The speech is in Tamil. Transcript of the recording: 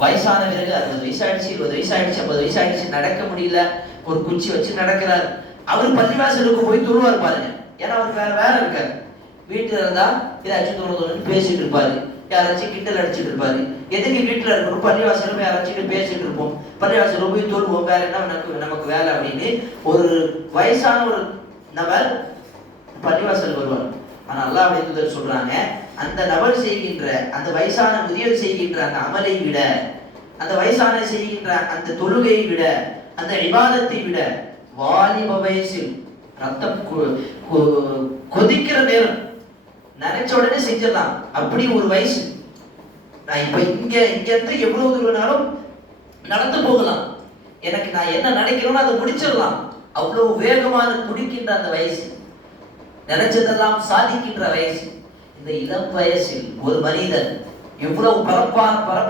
வயசான பிறகு 60 வயசாயிடுச்சு, 20 வயசாயிடுச்சு, 50 வயசாயிடுச்சு, நடக்க முடியல, ஒரு குச்சி வச்சு நடக்கிறார். அவர் பள்ளிவாசலுக்கு போய் தொழுவார் பாருங்க. ஏன்னா அவருக்கு வேற வேலை இருக்காரு. வீட்டுல இருந்தா ஏதாச்சும் தொழுன்னு பேசிட்டு இருப்பாரு, யாராச்சும் கிண்டல் அடிச்சுட்டு இருப்பாரு. எதுக்கு வீட்டுல இருக்கணும், பள்ளிவாசலும் யாராச்சும் பேசிட்டு இருப்போம், பள்ளிவாசல போய் தொழுவோம், வேற என்ன நமக்கு வேலை அப்படின்னு ஒரு வயசான ஒரு நபர் பள்ளிவாசல் வருவார். ஆனா அல்லாஹ் தூதர் சொல்றாங்க, அந்த நபர் செய்கின்ற, அந்த வயசான முதியவர் செய்கின்ற அந்த அமலை விட, அந்த வயசான செய்கின்ற அந்த தொழுகையை விட, அந்த இபாதத்தை விட, வாலிப வயசில் ரத்தம் கொதிக்கிற நேரம், நினைச்ச உடனே செஞ்சிடலாம் அப்படி ஒரு வயசு. நான் இப்ப இங்க இருந்து எவ்வளவு தூரம்னாலும் நடந்து போகலாம், எனக்கு நான் என்ன நினைக்கிறேனோ அதை முடிச்சிடலாம், அவ்வளவு வேகமான துடிக்கின்ற அந்த வயசு, நினைச்சதெல்லாம் சாதிக்கின்ற வயசு. இந்த இளம் வயசில் ஒரு மனிதன் எவ்வளவு பரப்பான